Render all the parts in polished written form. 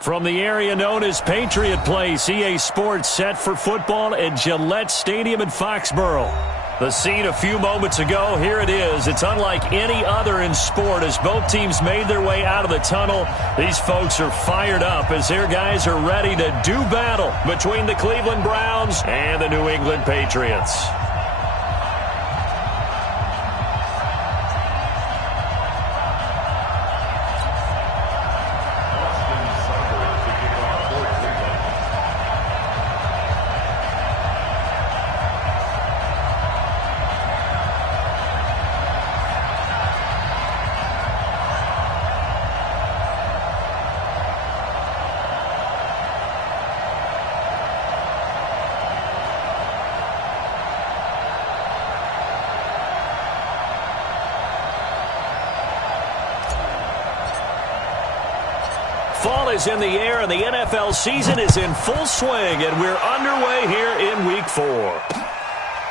From the area known as Patriot Place, EA Sports set for football at Gillette Stadium in Foxborough. The scene a few moments ago, here it is. It's unlike any other in sport as both teams made their way out of the tunnel. These folks are fired up as their guys are ready to do battle between the Cleveland Browns and the New England Patriots. Fall is in the air, and the NFL season is in full swing, and we're underway here in Week 4.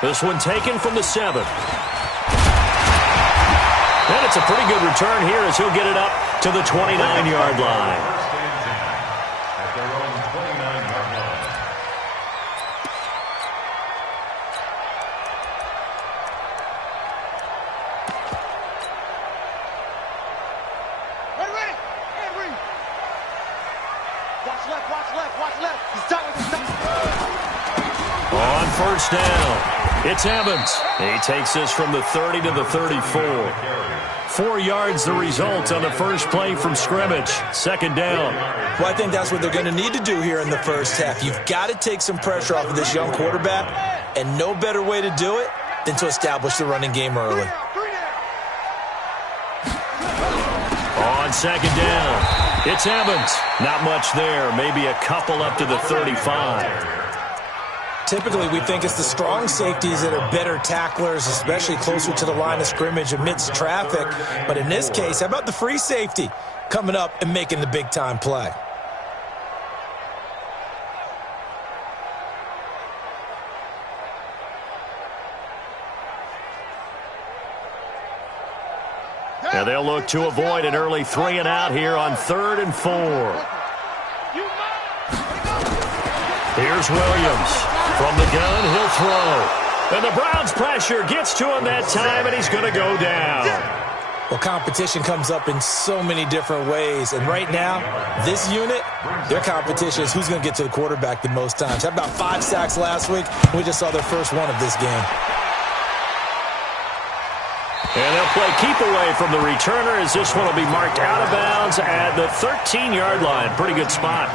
This one taken from the 7. And it's a pretty good return here as he'll get it up to the 29-yard line. On first down, it's Evans. He takes this from the 30 to the 34. 4 yards the result on the first play from scrimmage. Second down. Well, I think that's what they're going to need to do here in the first half. You've got to take some pressure off of this young quarterback, and no better way to do it than to establish the running game early. On second down, it's Evans. Not much there, maybe a couple up to the 35. Typically, we think it's the strong safeties that are better tacklers, especially closer to the line of scrimmage amidst traffic. But in this case, how about the free safety coming up and making the big-time play? Now they'll look to avoid an early 3-and-out here on 3rd and 4. Here's Williams. From the gun, he'll throw. And the Browns' pressure gets to him that time, and he's going to go down. Well, competition comes up in so many different ways. And right now, this unit, their competition is who's going to get to the quarterback the most times. Had about 5 sacks last week. We just saw their first one of this game. And they'll play keep away from the returner as this one will be marked out of bounds at the 13-yard line. Pretty good spot.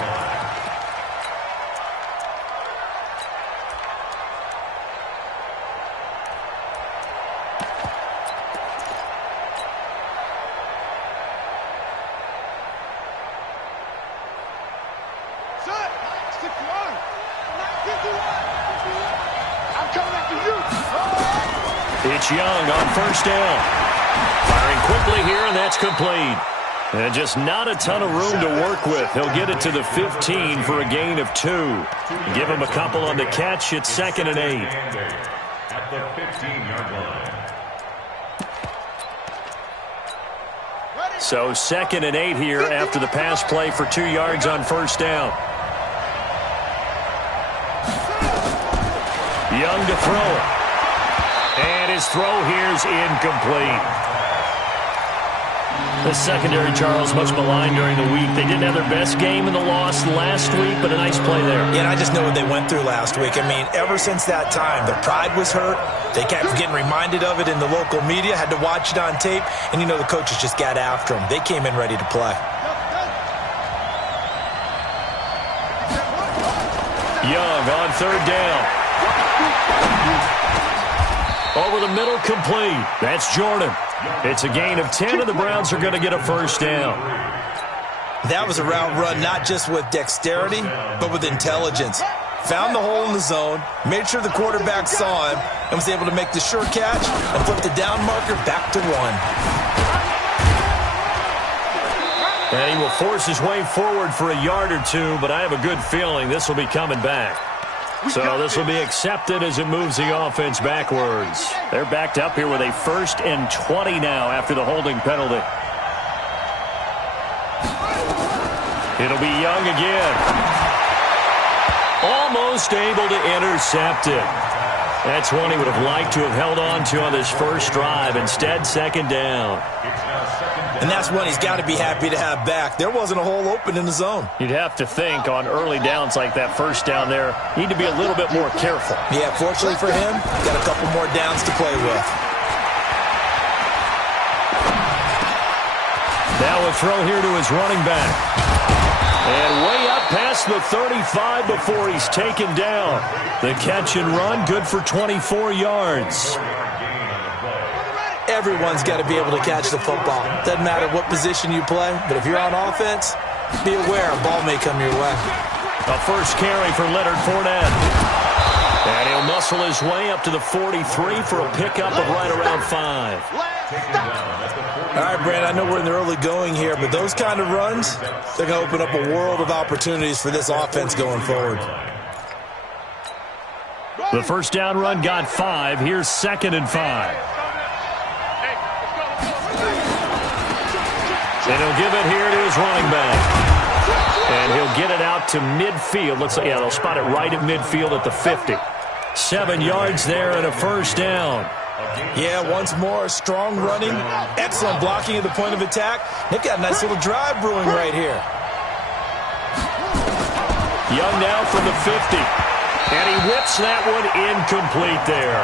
It's Young on first down. Firing quickly here, and that's complete. And just not a ton of room to work with. He'll get it to the 15 for a gain of 2. Give him a couple on the catch. It's 2nd and 8. At the 15-yard line. So 2nd and 8 here after the pass play for 2 yards on first down. Young to throw it. And his throw here's incomplete. The secondary, Charles, much maligned during the week. They didn't have their best game in the loss last week, but a nice play there. Yeah, and I just know what they went through last week. I mean, ever since that time, their pride was hurt. They kept getting reminded of it in the local media, had to watch it on tape, and, you know, the coaches just got after them. They came in ready to play. Young on third down. Over the middle, complete. That's Jordan. It's a gain of 10, and the Browns are going to get a first down. That was a route run not just with dexterity, but with intelligence. Found the hole in the zone, made sure the quarterback saw him, and was able to make the sure catch and flip the down marker back to 1. And he will force his way forward for a yard or 2, but I have a good feeling this will be coming back. So this will be accepted as it moves the offense backwards. They're backed up here with a 1st and 20 now after the holding penalty. It'll be Young again. Almost able to intercept it. That's one he would have liked to have held on to on this first drive. Instead, second down. And that's one he's got to be happy to have back. There wasn't a hole open in the zone. You'd have to think on early downs like that first down there, need to be a little bit more careful. Yeah, fortunately for him, got a couple more downs to play with. Now a throw here to his running back. And way up past the 35 before he's taken down. The catch and run, good for 24 yards. Everyone's got to be able to catch the football. Doesn't matter what position you play, but if you're on offense, be aware a ball may come your way. A first carry for Leonard Fournette. And he'll muscle his way up to the 43 for a pickup of right around 5. All right, Brand, I know we're in the early going here, but those kind of runs, they're going to open up a world of opportunities for this offense going forward. The first down run got 5. Here's 2nd and 5. And he'll give it here to his running back. And he'll get it out to midfield. Looks like, yeah, they'll spot it right at midfield at the 50. 7 yards there and a first down. Yeah, once more, strong running, excellent blocking at the point of attack. They've got a nice little drive brewing right here. Young now from the 50. And he whips that one incomplete there.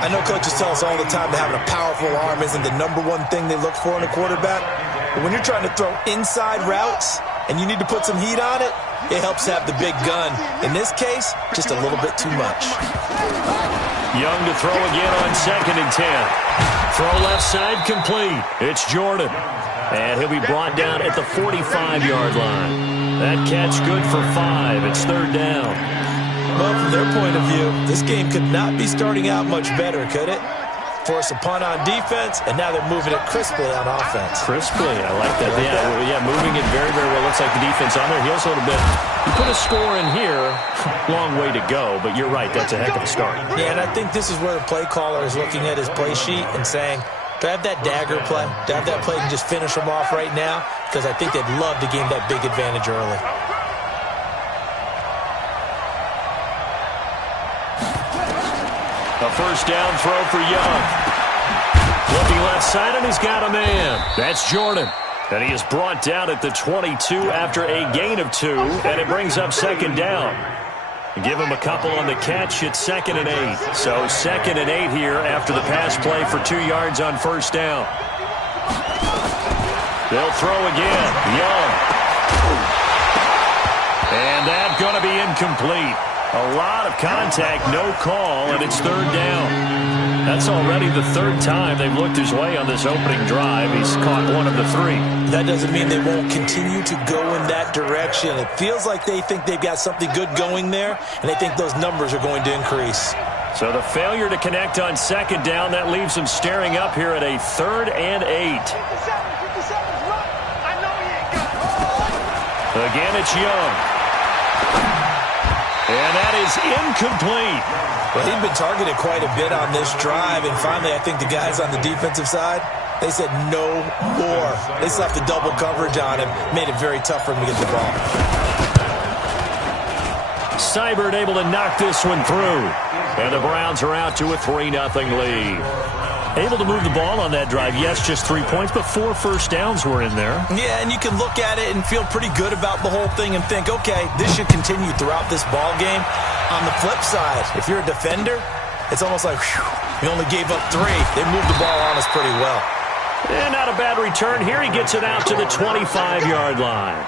I know coaches tell us all the time that having a powerful arm isn't the number one thing they look for in a quarterback. But when you're trying to throw inside routes and you need to put some heat on it, it helps have the big gun. In this case, just a little bit too much. Young to throw again on 2nd and 10. Throw left side complete. It's Jordan. And he'll be brought down at the 45-yard line. That catch good for 5. It's 3rd down. Well, from their point of view, this game could not be starting out much better, could it? Force a punt on defense, and now they're moving it crisply on offense. Crisply, I like that. Yeah, moving it very, very well. Looks like the defense on their heels a little bit. You put a score in here, long way to go, but you're right, that's a heck of a start. Yeah, and I think this is where the play caller is looking at his play sheet and saying, do I have that dagger play? Do I have that play to just finish them off right now? Because I think they'd love to gain that big advantage early. A first down throw for Young. Looking left side, and he's got a man. That's Jordan. And he is brought down at the 22 after a gain of 2, and it brings up 2nd down. Give him a couple on the catch. It's 2nd and 8. So 2nd and 8 here after the pass play for 2 yards on first down. They'll throw again. Young. And that's going to be incomplete. A lot of contact, no call, and it's 3rd down. That's already the 3rd time they've looked his way on this opening drive. He's caught 1 of the 3. That doesn't mean they won't continue to go in that direction. It feels like they think they've got something good going there, and they think those numbers are going to increase. So the failure to connect on 2nd down, that leaves them staring up here at a 3rd and 8. Again, it's Young. And that is incomplete. Well, he'd been targeted quite a bit on this drive, and finally I think the guys on the defensive side, they said no more. They slapped the double coverage on him, made it very tough for him to get the ball. Seibert able to knock this one through. And the Browns are out to a 3-0 lead. Able to move the ball on that drive. Yes, just 3 points, but 4 first downs were in there. Yeah, and you can look at it and feel pretty good about the whole thing and think, okay, this should continue throughout this ball game. On the flip side, if you're a defender, it's almost like, whew, we only gave up 3. They moved the ball on us pretty well. And not a bad return. Here he gets it out to the 25-yard line.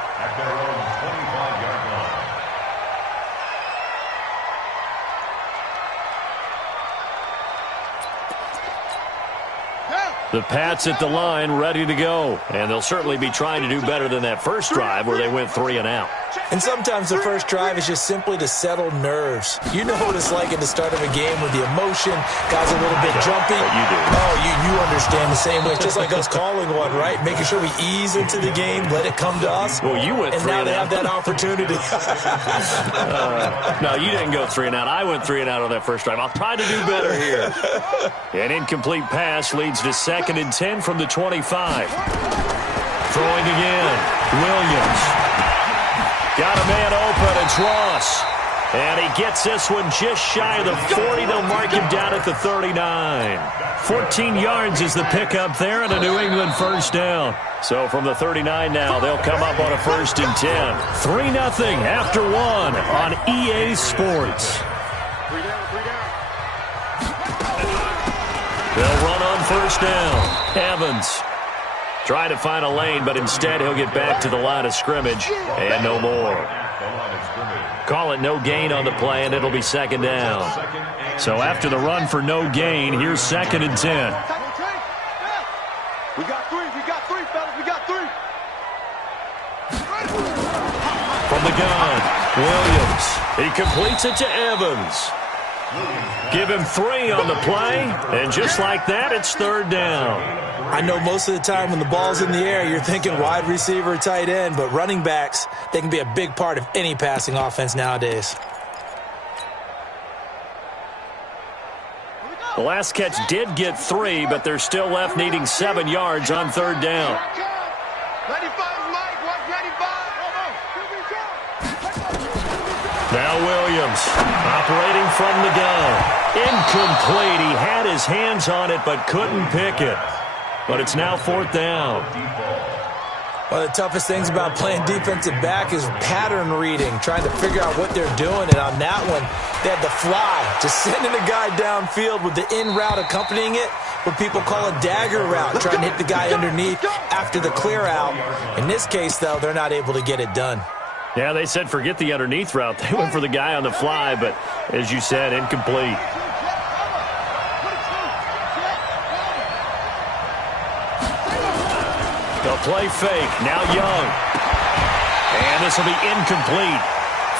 The Pats at the line, ready to go. And they'll certainly be trying to do better than that first drive where they went 3 and out. And sometimes the first drive is just simply to settle nerves. You know what it's like at the start of a game with the emotion, guys a little bit jumpy. You do. Oh, you understand the same way. It's just like us calling one, right? Making sure we ease into the game, let it come to us. Well, you went 3 and out. And now they have that opportunity. No, you didn't go 3 and out. I went 3 and out on that first drive. I'll try to do better here. An incomplete pass leads to 2nd and 10 from the 25. Throwing again. Williams. Got a man open. It's Ross. And he gets this one just shy of the 40. They'll mark him down at the 39. 14 yards is the pickup there and a New England first down. So from the 39 now, they'll come up on a 1st and 10. 3-0 after 1 on EA Sports. They'll run on 1st down. Evans trying to find a lane, but instead he'll get back to the line of scrimmage and no more. Call it no gain on the play, and it'll be 2nd down. So after the run for no gain, here's 2nd and 10. We got three, fellas, we got 3. From the gun, Williams. He completes it to Evans. Give him 3 on the play, and just like that, it's 3rd down. I know most of the time when the ball's in the air, you're thinking wide receiver, tight end, but running backs, they can be a big part of any passing offense nowadays. The last catch did get 3, but they're still left needing 7 yards on 3rd down. 95, Mike, 195. Now Williams operating from the gun. Incomplete. He had his hands on it but couldn't pick it. But it's now 4th down. One of the toughest things about playing defensive back is pattern reading, trying to figure out what they're doing. And on that one, they had the fly, just sending a guy downfield with the in route accompanying it, what people call a dagger route, trying to hit the guy underneath after the clear out. In this case, though, they're not able to get it done. Yeah, they said forget the underneath route. They went for the guy on the fly, but as you said, incomplete. They'll play fake. Now Young. And this will be incomplete.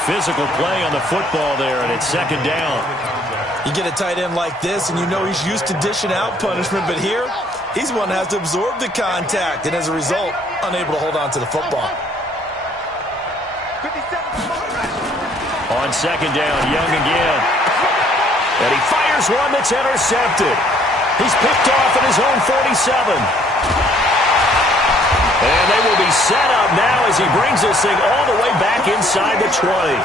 Physical play on the football there, and it's 2nd down. You get a tight end like this, and you know he's used to dishing out punishment, but here, he's one that has to absorb the contact, and as a result, unable to hold on to the football. On 2nd down, Young again. And he fires one that's intercepted. He's picked off at his own 47. And they will be set up now as he brings this thing all the way back inside the 20.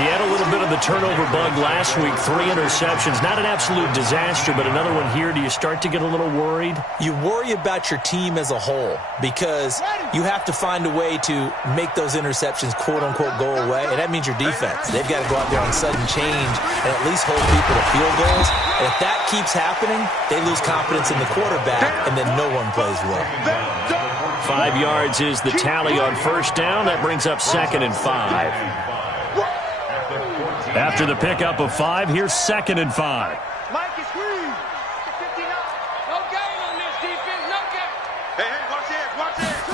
He had a little bit of the turnover bug last week, 3 interceptions. Not an absolute disaster, but another one here. Do you start to get a little worried? You worry about your team as a whole because you have to find a way to make those interceptions, quote-unquote, go away, and that means your defense. They've got to go out there on sudden change and at least hold people to field goals. And if that keeps happening, they lose confidence in the quarterback, and then no one plays well. 5 yards is the tally on 1st down. That brings up 2nd and 5. After the pickup of 5, here's 2nd and 5. Mike is free. 59. No gain on this defense. No gain. Hey, watch this. Watch this.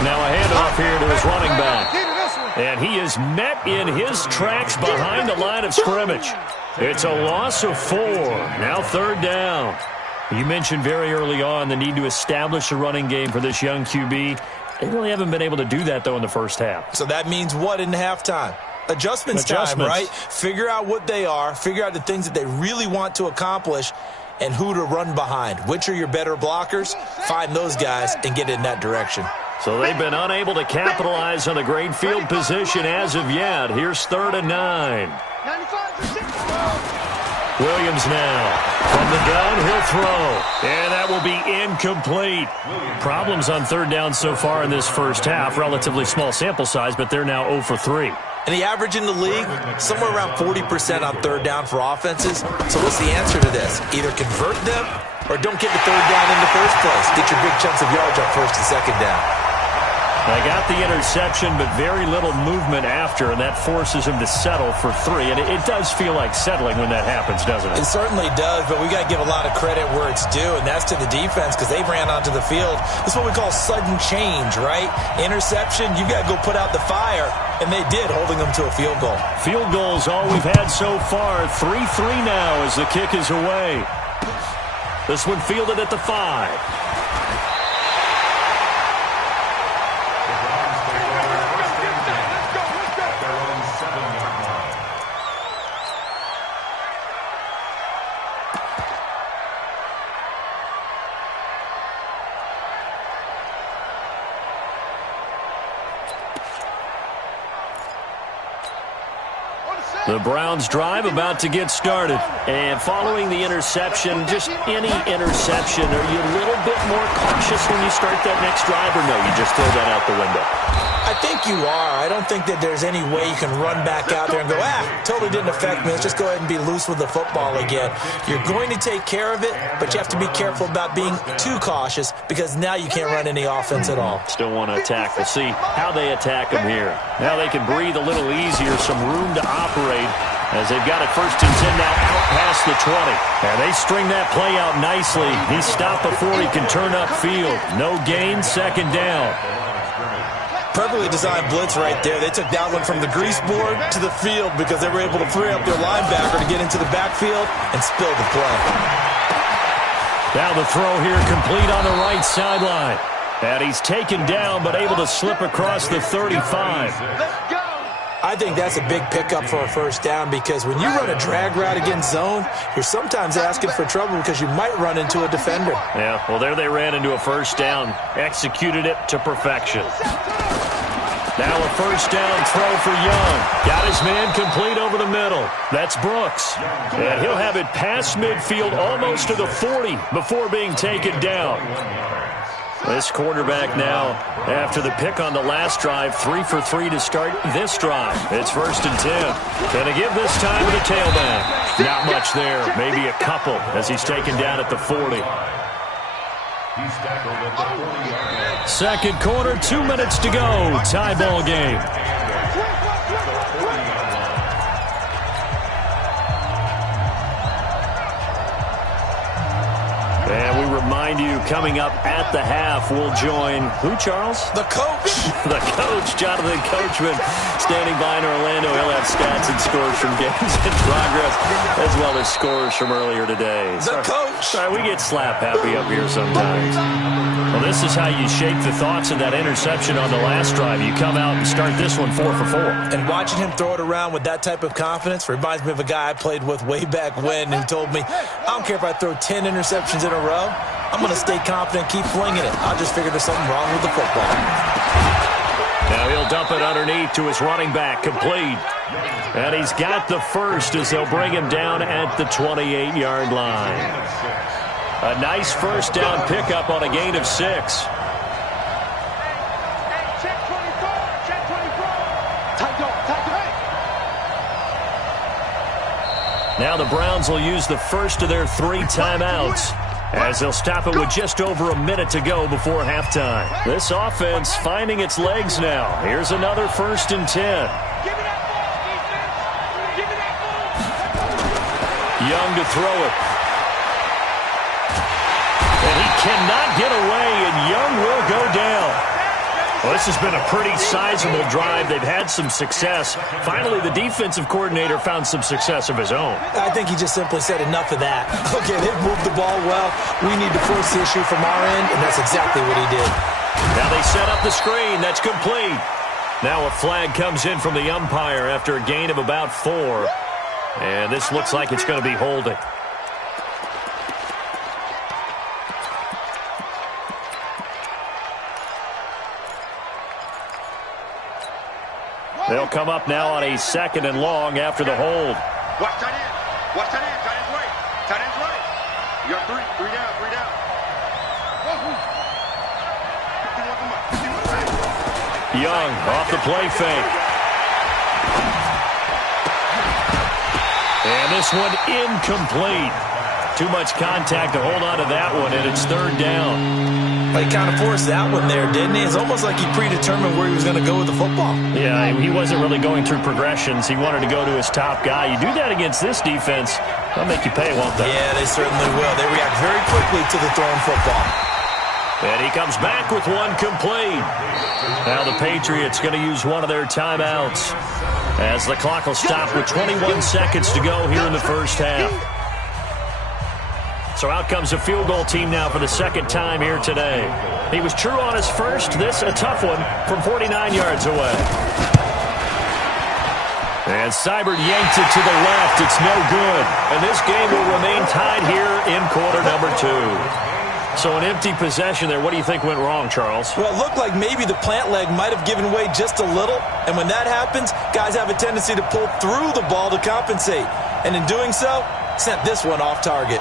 Now a handoff here to his running back. And he is met in his tracks behind the line of scrimmage. It's a loss of 4. Now 3rd down. You mentioned very early on the need to establish a running game for this young QB. They really haven't been able to do that, though, in the first half. So that means what in halftime? Adjustments time, right? Figure out what they are, figure out the things that they really want to accomplish, and who to run behind. Which are your better blockers? Find those guys and get in that direction. So they've been unable to capitalize on the great field position as of yet. Here's 3rd and 9. 95. Williams now. From the gun, he'll throw. And that will be incomplete. Problems on 3rd down so far in this first half. Relatively small sample size, but they're now 0 for 3. And the average in the league, somewhere around 40% on 3rd down for offenses. So what's the answer to this? Either convert them or don't get the 3rd down in the first place. Get your big chunks of yards on 1st and 2nd down. They got the interception, but very little movement after, and that forces him to settle for 3. And it does feel like settling when that happens, doesn't it? It certainly does, but we got to give a lot of credit where it's due, and that's to the defense because they ran onto the field. This is what we call sudden change, right? Interception, you got to go put out the fire, and they did, holding them to a field goal. Field goals all we've had so far. 3-3 now as the kick is away. This one fielded at the 5. The Browns drive about to get started. And following the interception, just any interception, are you a little bit more cautious when you start that next drive, or no, you just throw that out the window? I think you are. I don't think that there's any way you can run back out there and go, totally didn't affect me. Let's just go ahead and be loose with the football again. You're going to take care of it, but you have to be careful about being too cautious because now you can't run any offense at all. Still want to attack. We'll see how they attack them here. Now they can breathe a little easier, some room to operate as they've got it 1st and 10 now out past the 20. And they string that play out nicely. He's stopped before he can turn upfield. No gain, 2nd down. Perfectly designed blitz right there. They took that one from the grease board to the field because they were able to free up their linebacker to get into the backfield and spill the play. Now the throw here complete on the right sideline. And he's taken down but able to slip across the 35. I think that's a big pickup for a 1st down because when you run a drag route against zone, you're sometimes asking for trouble because you might run into a defender. Yeah, well, there they ran into a 1st down. Executed it to perfection. Now a 1st down throw for Young. Got his man complete over the middle. That's Brooks. And he'll have it past midfield almost to the 40 before being taken down. This quarterback now, after the pick on the last drive, 3 for 3 to start this drive. It's 1st and 10. Gonna give this time to the tailback. Not much there, maybe a couple as he's taken down at the 40. 2nd quarter, 2 minutes to go. Tie ball game. And we remind you, coming up at the half, we'll join who, Charles? The coach. The coach, Jonathan Coachman, standing by in Orlando. He'll have stats and scores from games in progress, as well as scores from earlier today. The coach. Sorry, we get slap happy up here sometimes. Well, this is how you shake the thoughts of that interception on the last drive. You come out and start this one 4 for 4. And watching him throw it around with that type of confidence reminds me of a guy I played with way back when who told me, I don't care if I throw 10 interceptions in a row, I'm going to stay confident, keep flinging it. I'll just figure there's something wrong with the football. Now he'll dump it underneath to his running back, complete. And he's got the 1st as they'll bring him down at the 28-yard line. A nice 1st down pickup on a gain of 6. Now the Browns will use the 1st of their 3 timeouts as they'll stop it with just over a minute to go before halftime. This offense finding its legs now. Here's another 1st and 10. Young to throw it. And he cannot get away, and Young will go down. Well, this has been a pretty sizable drive. They've had some success. Finally, the defensive coordinator found some success of his own. I think he just simply said enough of that. Okay, they've moved the ball well. We need to force the issue from our end, and that's exactly what he did. Now they set up the screen. That's complete. Now a flag comes in from the umpire after a gain of about 4. And this looks like it's going to be holding. They'll come up now on a 2nd and long after the hold. Watch tight end. Watch tight end. Tight end's right. Tight end's right. You got 3. 3 down. 3 down. 51, come on. 51. Young off the play fake. And this one incomplete. Too much contact to hold on to that one, and it's 3rd down. He kind of forced that one there, didn't he? It's almost like he predetermined where he was going to go with the football. Yeah, he wasn't really going through progressions. He wanted to go to his top guy. You do that against this defense, they'll make you pay, won't they? Yeah, they certainly will. They react very quickly to the thrown football. And he comes back with one complete. Now the Patriots going to use one of their timeouts as the clock will stop with 21 seconds to go here in the 1st half. So out comes a field goal team now for the 2nd time here today. He was true on his first. This a tough one from 49 yards away. And Seibert yanked it to the left. It's no good. And this game will remain tied here in quarter number 2. So an empty possession there. What do you think went wrong, Charles? Well, it looked like maybe the plant leg might have given way just a little. And when that happens, guys have a tendency to pull through the ball to compensate. And in doing so, sent this one off target.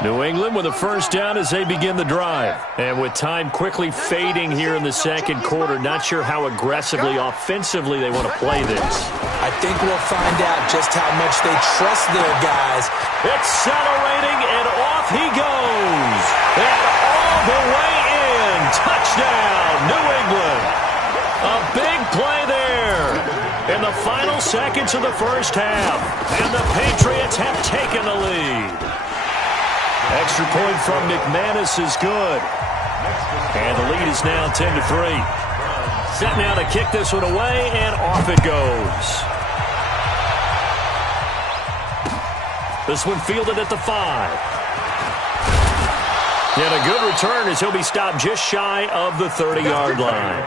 New England with a first down as they begin the drive. And with time quickly fading here in the second quarter, not sure how aggressively, offensively they want to play this. I think we'll find out just how much they trust their guys. Accelerating, and off he goes. And all the way in. Touchdown, New England. A big play there in the final seconds of the first half. And the Patriots have taken the lead. Extra point from McManus is good. And the lead is now 10-3. Set now to kick this one away, and off it goes. This one fielded at the 5. And a good return as he'll be stopped just shy of the 30-yard line.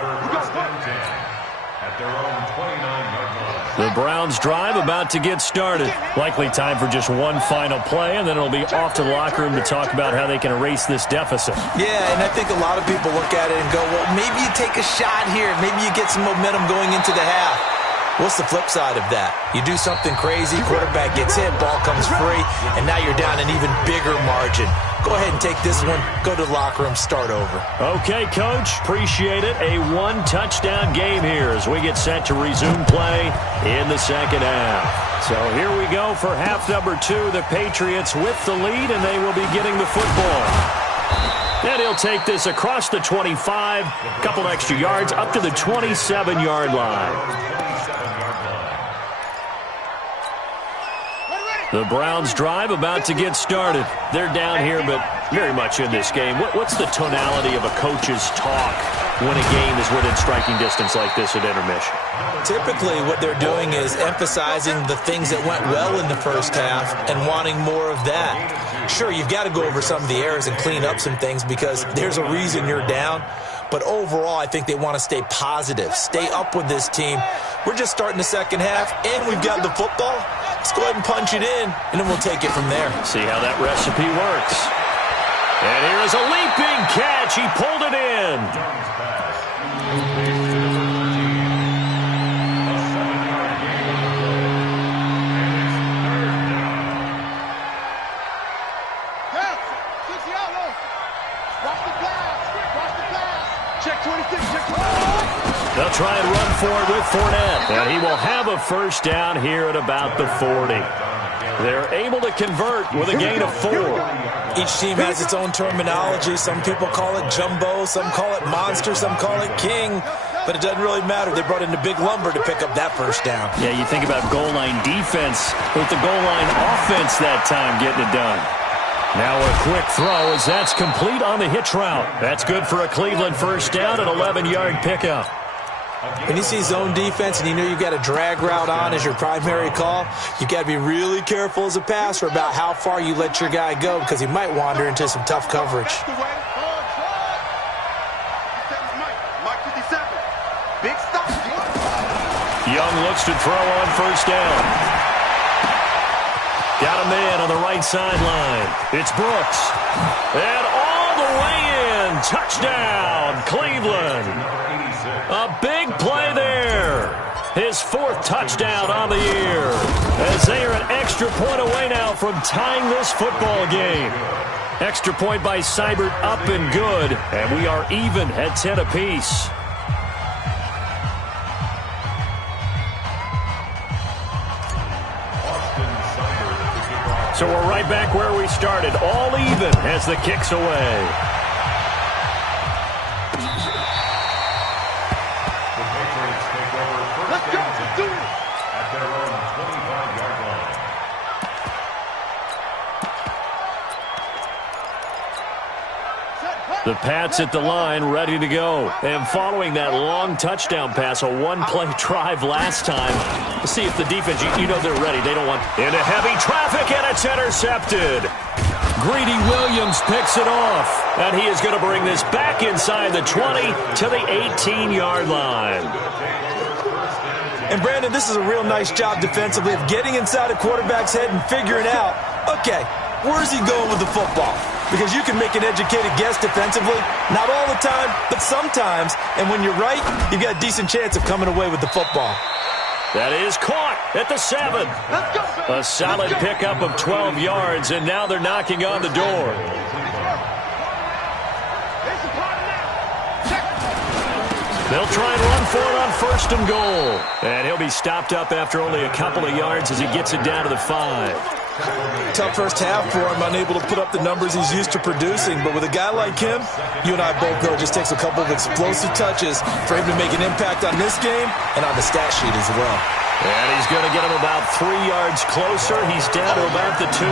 At their own 29-yard line. The Browns drive about to get started. Likely time for just one final play, and then it'll be off to the locker room to talk about how they can erase this deficit. Yeah, and I think a lot of people look at it and go, well, maybe you take a shot here. Maybe you get some momentum going into the half. What's the flip side of that? You do something crazy, quarterback gets hit, ball comes free, and now you're down an even bigger margin. Go ahead and take this one, go to the locker room, start over. Okay, Coach, appreciate it. A one-touchdown game here as we get set to resume play in the second half. So here we go for half number 2. The Patriots with the lead, and they will be getting the football. And he'll take this across the 25, couple extra yards, up to the 27-yard line. The Browns drive about to get started. They're down here, but very much in this game. What's the tonality of a coach's talk when a game is within striking distance like this at intermission? Typically, what they're doing is emphasizing the things that went well in the first half and wanting more of that. Sure, you've got to go over some of the errors and clean up some things because there's a reason you're down. But overall, I think they want to stay positive, stay up with this team. We're just starting the second half, and we've got the football. Let's go ahead and punch it in, and then we'll take it from there. See how that recipe works. And here is a leaping catch. He pulled it in. They'll try and run for it with Fournette. And he will have a first down here at about the 40. They're able to convert with a gain of 4. Each team has its own terminology. Some people call it jumbo, some call it monster, some call it king. But it doesn't really matter. They brought in the big lumber to pick up that first down. Yeah, you think about goal line defense with the goal line offense that time getting it done. Now a quick throw as that's complete on the hitch route. That's good for a Cleveland first down, an 11-yard pickup. When you see zone defense and you know you've got a drag route on as your primary call, you've got to be really careful as a passer about how far you let your guy go because he might wander into some tough coverage. Young looks to throw on first down. Got a man on the right sideline. It's Brooks. And all the way in. Touchdown, Cleveland. A big play there. His 4th touchdown on the year. As they are an extra point away now from tying this football game. Extra point by Seibert up and good. And we are even at 10 apiece. So we're right back where we started, all even as the kick's away. The Patriots take over first and 10 at their own 25-yard line. The Pats at the line, ready to go. And following that long touchdown pass, a one-play drive last time. See if the defense, you know they're ready. They don't want into heavy traffic, and it's intercepted. Greedy Williams picks it off. And he is going to bring this back inside the 20 to the 18-yard line. And, Brandon, this is a real nice job defensively of getting inside a quarterback's head and figuring out, okay, where's he going with the football? Because you can make an educated guess defensively, not all the time, but sometimes. And when you're right, you've got a decent chance of coming away with the football. That is caught at the 7. A solid pickup of 12 yards, and now they're knocking on the door. They'll try and run for it on 1st and goal. And he'll be stopped up after only a couple of yards as he gets it down to the 5. Tough first half for him, unable to put up the numbers he's used to producing. But with a guy like him, you and I both know it just takes a couple of explosive touches for him to make an impact on this game and on the stat sheet as well. And he's going to get him about 3 yards closer. He's down to about the 2.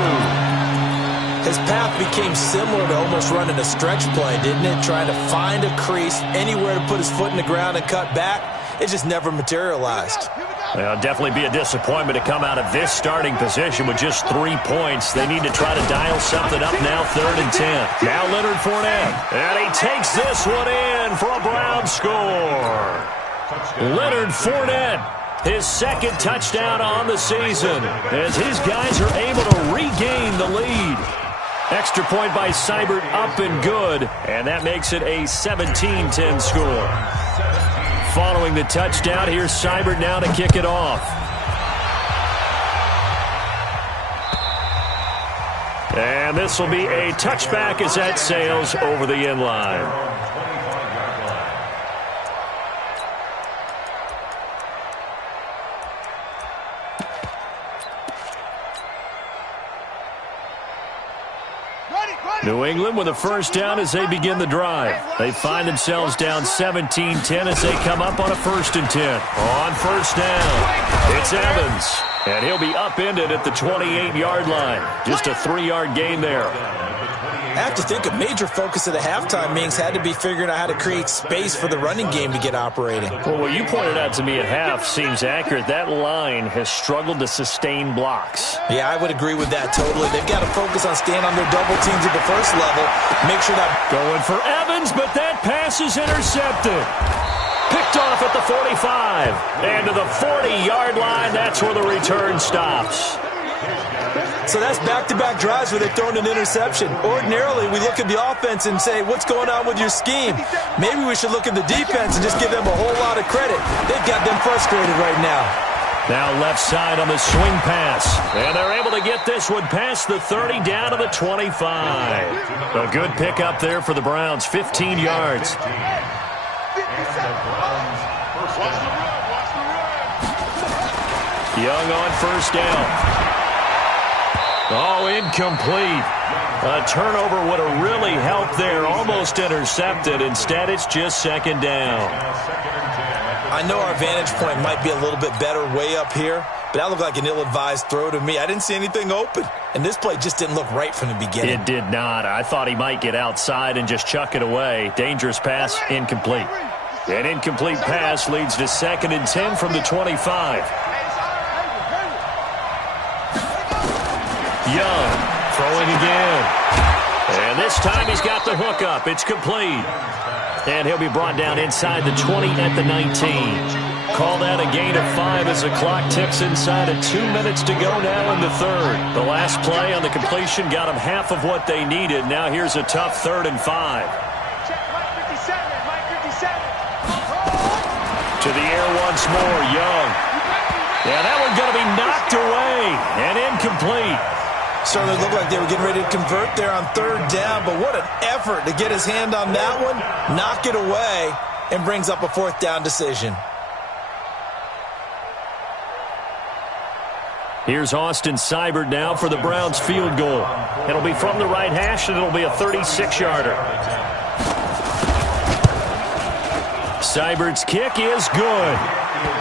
His path became similar to almost running a stretch play, didn't it? Trying to find a crease, anywhere to put his foot in the ground and cut back. It just never materialized. Well, it'll definitely be a disappointment to come out of this starting position with just 3 points. They need to try to dial something up now, 3rd and 10. Now Leonard Fournette. And he takes this one in for a Brown score. Leonard Fournette, his 2nd touchdown on the season, as his guys are able to regain the lead. Extra point by Seibert, up and good, and that makes it a 17-10 score. Following the touchdown, here's Seibert now to kick it off. And this will be a touchback as that sails over the end line. New England with a first down as they begin the drive. They find themselves down 17-10 as they come up on a 1st and 10. On 1st down, it's Evans. And he'll be upended at the 28-yard line. Just a 3-yard gain there. I have to think a major focus of the halftime meetings had to be figuring out how to create space for the running game to get operating. Well, what you pointed out to me at half seems accurate. That line has struggled to sustain blocks. Yeah, I would agree with that totally. They've got to focus on staying on their double teams at the first level. Make sure that... Going for Evans, but that pass is intercepted. Picked off at the 45. And to the 40-yard line, that's where the return stops. So that's back-to-back drives where they've thrown an interception. Ordinarily, we look at the offense and say, what's going on with your scheme? Maybe we should look at the defense and just give them a whole lot of credit. They've got them frustrated right now. Now left side on the swing pass. And they're able to get this one past the 30 down to the 25. A good pickup there for the Browns, 15 yards. Young on 1st down. Oh, incomplete. A turnover would have really helped there. Almost intercepted. Instead, it's just 2nd down. I know our vantage point might be a little bit better way up here, but that looked like an ill-advised throw to me. I didn't see anything open, and this play just didn't look right from the beginning. It did not. I thought he might get outside and just chuck it away. Dangerous pass, incomplete. An incomplete pass leads to 2nd and 10 from the 25. Young throwing again. And this time he's got the hook up. It's complete. And he'll be brought down inside the 20 at the 19. Call that a gain of 5 as the clock ticks inside of 2 minutes to go now in the 3rd. The last play on the completion got them half of what they needed. Now here's a tough 3rd and 5. To the air once more, Young. Yeah, that one's going to be knocked away and incomplete. Certainly looked like they were getting ready to convert there on 3rd down, but what an effort to get his hand on that one, knock it away, and brings up a 4th down decision. Here's Austin Seibert now for the Browns field goal. It'll be from the right hash, and it'll be a 36-yarder. Seibert's kick is good.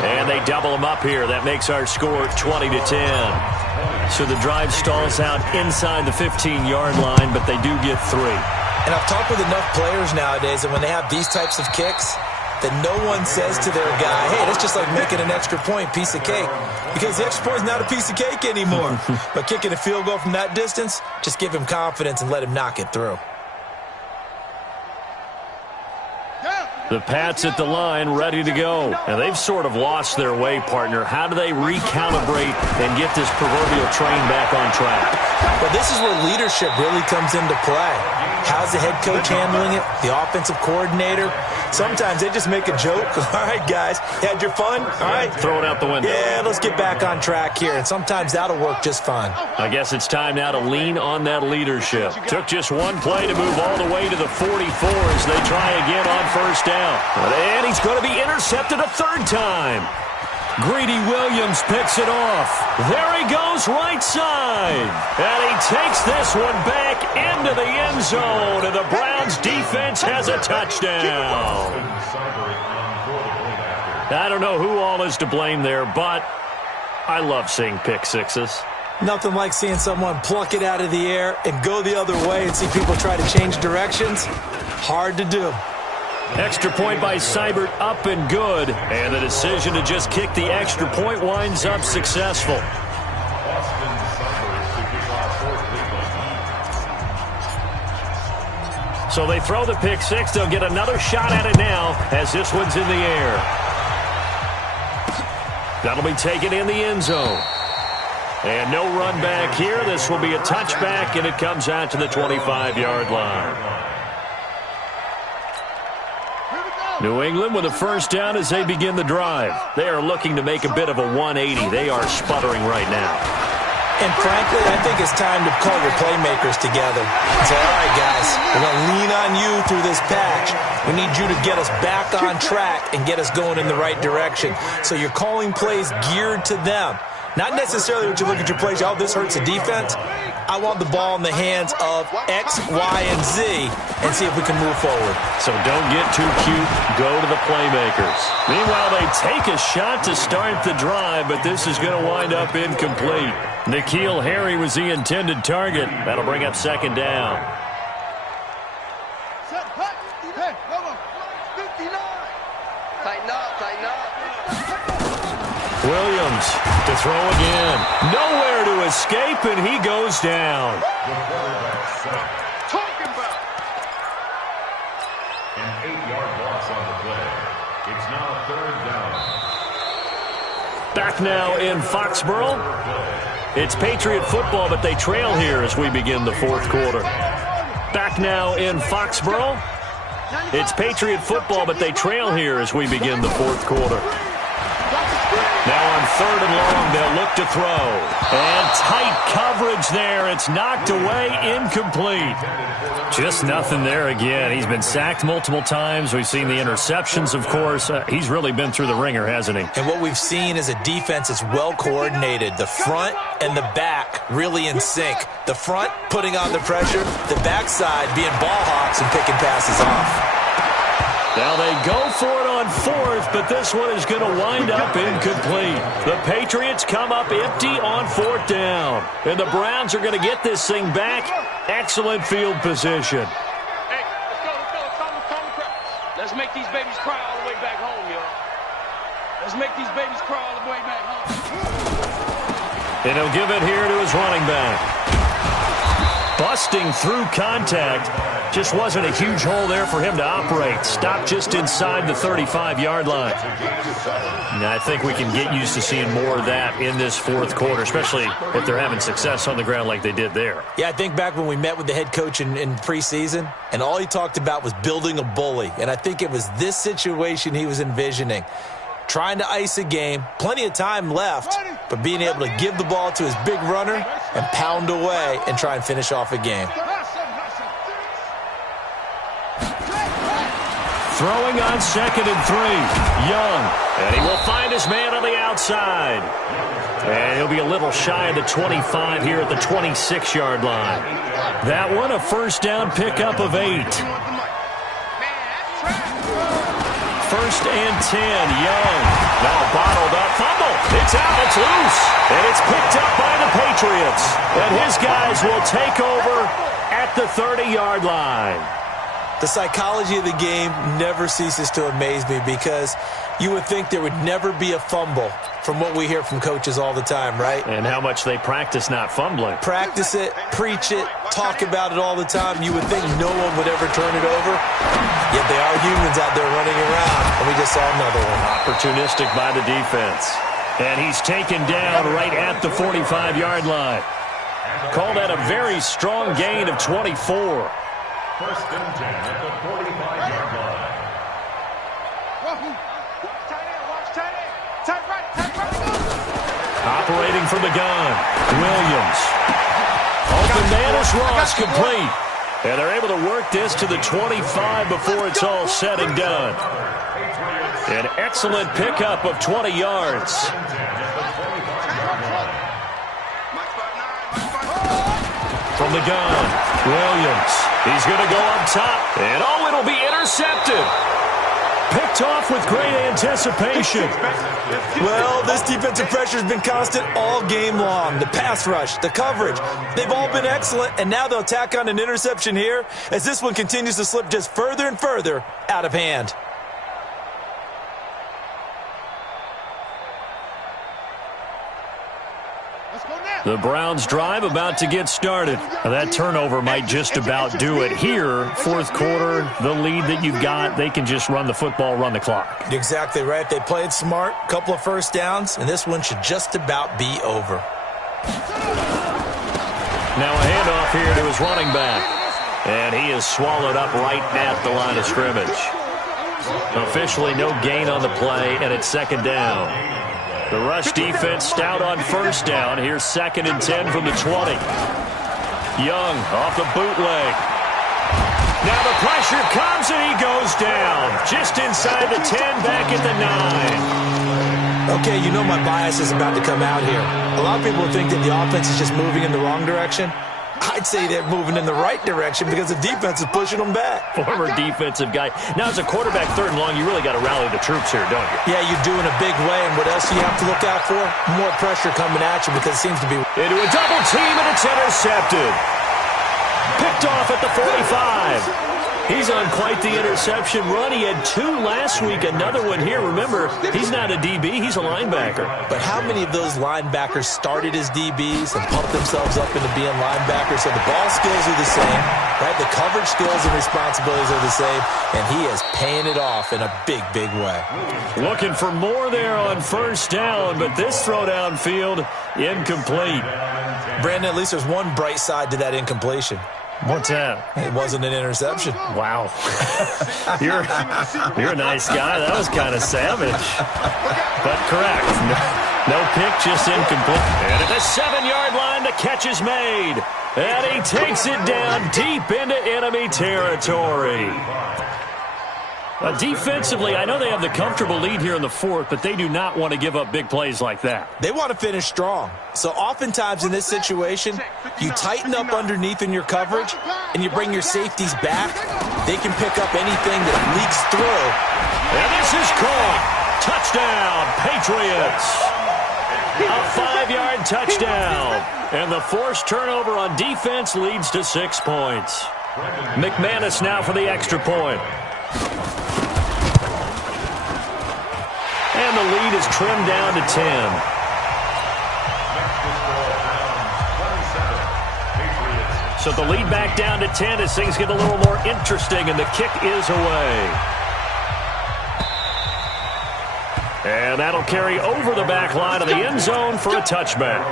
And they double him up here. That makes our score 20-10. So the drive stalls out inside the 15-yard line, but they do get 3. And I've talked with enough players nowadays, and when they have these types of kicks, that no one says to their guy, hey, that's just like making an extra point, piece of cake. Because the extra point is not a piece of cake anymore. But kicking a field goal from that distance, just give him confidence and let him knock it through. The Pats at the line, ready to go. And they've sort of lost their way, partner. How do they recalibrate and get this proverbial train back on track? Well, this is where leadership really comes into play. How's the head coach handling it? The offensive coordinator? Sometimes they just make a joke. All right, guys, had your fun? All right. Throw it out the window. Yeah, let's get back on track here. And sometimes that'll work just fine. I guess it's time now to lean on that leadership. Took just one play to move all the way to the 44 as they try again on first down. And he's going to be intercepted a third time. Greedy Williams picks it off. There he goes right side. And he takes this one back into the end zone. And the Browns defense has a touchdown. I don't know who all is to blame there, but I love seeing pick sixes. Nothing like seeing someone pluck it out of the air and go the other way and see people try to change directions. Hard to do. Extra point by Seibert, up and good. And the decision to just kick the extra point winds up successful. So they throw the pick six. They'll get another shot at it now as this one's in the air. That'll be taken in the end zone. And no run back here. This will be a touchback, and it comes out to the 25-yard line. New England with a first down as they begin the drive. They are looking to make a bit of a 180. They are sputtering right now. And frankly, I think it's time to call your playmakers together and say, all right, guys, we're going to lean on you through this patch. We need you to get us back on track and get us going in the right direction. So you're calling plays geared to them. Not necessarily when you look at your plays, oh, this hurts the defense. I want the ball in the hands of X, Y, and Z and see if we can move forward. So don't get too cute. Go to the playmakers. Meanwhile, they take a shot to start the drive, but this is going to wind up incomplete. N'Keal Harry was the intended target. That'll bring up second down. Tighten up, tighten up. Williams to throw again. Nowhere to escape, and he goes down. Talking about. An 8-yard loss on the play. It's now third down. Back now in Foxborough. It's Patriot football, but they trail here as we begin the fourth quarter. Back now in Foxborough. It's Patriot football, but they trail here as we begin the fourth quarter. Now on third and long, they'll look to throw. And tight coverage there. It's knocked away, incomplete. Just nothing there again. He's been sacked multiple times. We've seen the interceptions, of course. He's really been through the ringer, hasn't he? And what we've seen is a defense that's well coordinated. The front and the back really in sync. The front putting on the pressure. The backside being ball hawks and picking passes off. Now they go for it on fourth, but this one is going to wind up incomplete. The Patriots come up empty on fourth down. And the Browns are going to get this thing back. Excellent field position. Hey, let's go. Let's make these babies cry all the way back home, y'all. Let's make these babies cry all the way back home. And he'll give it here to his running back. Busting through contact. Just wasn't a huge hole there for him to operate. Stopped just inside the 35-yard line. Now, I think we can get used to seeing more of that in this fourth quarter, especially if they're having success on the ground like they did there. Yeah, I think back when we met with the head coach in preseason, and all he talked about was building a bully. And I think it was this situation he was envisioning. Trying to ice a game, plenty of time left, but being able to give the ball to his big runner and pound away and try and finish off a game. Throwing on second and 3. Young. And he will find his man on the outside. And he'll be a little shy of the 25 here at the 26-yard line. That one a first down pickup of 8. First and 10, Young. Now bottled up, fumble. It's out, it's loose. And it's picked up by the Patriots. And his guys will take over at the 30-yard line. The psychology of the game never ceases to amaze me because you would think there would never be a fumble from what we hear from coaches all the time, right? And how much they practice not fumbling. Practice it, preach it, talk about it all the time. You would think no one would ever turn it over. Yet they are humans out there running around, and we just saw another one. Opportunistic by the defense. And he's taken down right at the 45-yard line. Call that a very strong gain of 24. First and 10 at the 45-yard line. Operating from the gun, Williams. Open man is Ross, complete. And they're able to work this to the 25 before it's all said and done. An excellent pickup of 20 yards. From the gun, Williams. He's going to go up top. And oh, it'll be intercepted. Picked off with great anticipation. Well, this defensive pressure has been constant all game long. The pass rush, the coverage, they've all been excellent, and now they'll tack on an interception here as this one continues to slip just further and further out of hand. The Browns drive about to get started. Now that turnover might just about do it here. Fourth quarter, the lead that you've got, they can just run the football, run the clock. Exactly right. They played smart, couple of first downs, and this one should just about be over. Now a handoff here to his running back. And he is swallowed up right at the line of scrimmage. Officially no gain on the play, and it's second down. The rush defense stout on first down. Here's second and 10 from the 20. Young off the bootleg. Now the pressure comes and he goes down. Just inside the 10, back at the 9. Okay, you know my bias is about to come out here. A lot of people think that the offense is just moving in the wrong direction. I'd say they're moving in the right direction because the defense is pushing them back. Former defensive guy. Now, as a quarterback, third and long, you really got to rally the troops here, don't you? Yeah, you do in a big way. And what else do you have to look out for? More pressure coming at you because it seems to be... Into a double team, and it's intercepted. Picked off at the 45. He's on quite the interception run. He had 2 last week, another one here. Remember, he's not a DB, he's a linebacker. But how many of those linebackers started as DBs and pumped themselves up into being linebackers? So the ball skills are the same, right? The coverage skills and responsibilities are the same, and he is paying it off in a big, big way. Looking for more there on first down, but this throw downfield, incomplete. Brandon, at least there's one bright side to that incompletion. What's that? It wasn't an interception. Wow. You're a nice guy. That was kind of savage. But correct. No pick, just incomplete. And at the 7-yard line, the catch is made. And he takes it down deep into enemy territory. Defensively, I know they have the comfortable lead here in the fourth, but they do not want to give up big plays like that. They want to finish strong. So oftentimes in this situation, you tighten up underneath in your coverage, and you bring your safeties back. They can pick up anything that leaks through. And this is caught. Touchdown, Patriots. A 5-yard touchdown. And the forced turnover on defense leads to 6 points. McManus now for the extra point. And the lead is trimmed down to 10. So the lead back down to 10 as things get a little more interesting, and the kick is away. And that'll carry over the back line of the end zone for a touchback.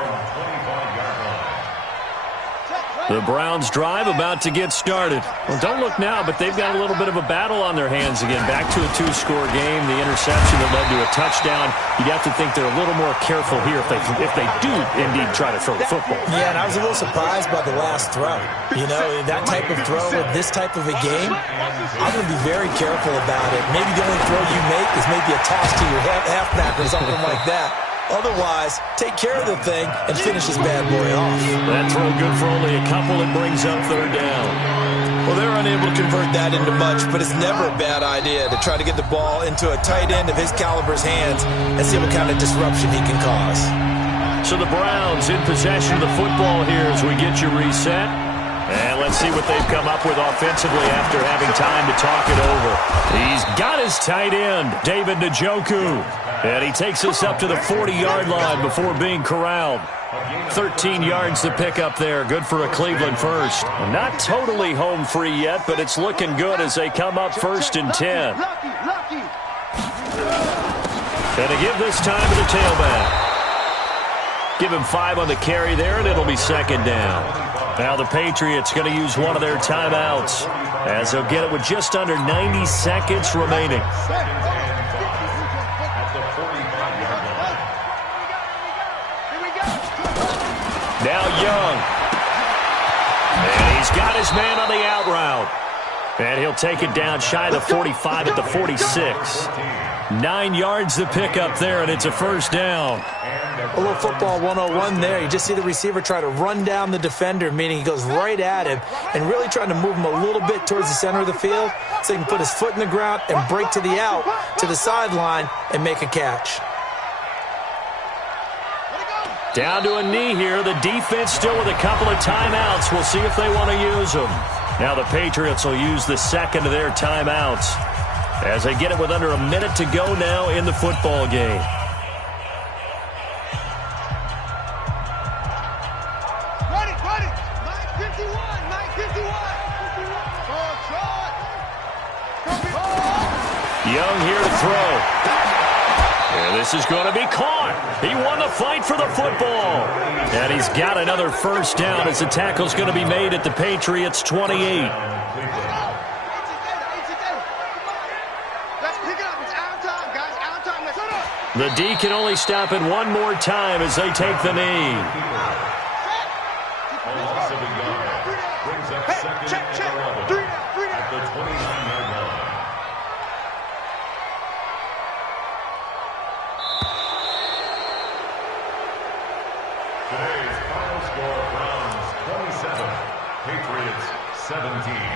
The Browns drive about to get started. Well, don't look now, but they've got a little bit of a battle on their hands again. Back to a 2-score game. The interception that led to a touchdown. You'd have to think they're a little more careful here if they do indeed try to throw the football. Yeah, and I was a little surprised by the last throw. You know, that type of throw with this type of a game, I'm going to be very careful about it. Maybe the only throw you make is maybe a toss to your halfback or something like that. Otherwise, take care of the thing and finish this bad boy off. That throw good for only a couple. It brings up third down. Well, they're unable to convert that into much, but it's never a bad idea to try to get the ball into a tight end of his caliber's hands and see what kind of disruption he can cause. So the Browns in possession of the football here as we get you reset. And let's see what they've come up with offensively after having time to talk it over. He's got his tight end, David Njoku. And he takes us up to the 40-yard line before being corralled. 13 yards to pick up there. Good for a Cleveland first. Not totally home free yet, but it's looking good as they come up 1st and 10. And to give this time to the tailback. Give him 5 on the carry there, and it'll be 2nd down. Now the Patriots going to use one of their timeouts as they'll get it with just under 90 seconds remaining. Now Young. And he's got his man on the out route. And he'll take it down shy of the 45 at the 46. 9 yards to pick up there, and it's a 1st down. A little football 101 there. You just see the receiver try to run down the defender, meaning he goes right at him and really trying to move him a little bit towards the center of the field so he can put his foot in the ground and break to the out, to the sideline, and make a catch. Down to a knee here. The defense still with a couple of timeouts. We'll see if they want to use them. Now the Patriots will use the 2nd of their timeouts as they get it with under a minute to go now in the football game. Ready. 9:51. Young here to throw. And this is going to be caught. He won the fight for the football. And he's got another 1st down as the tackle's going to be made at the Patriots' 28. The D can only stop it one more time as they take the knee. A loss of a yard brings up 2nd and 11 at the 29-yard line. Today's final score, Browns 27, Patriots 17.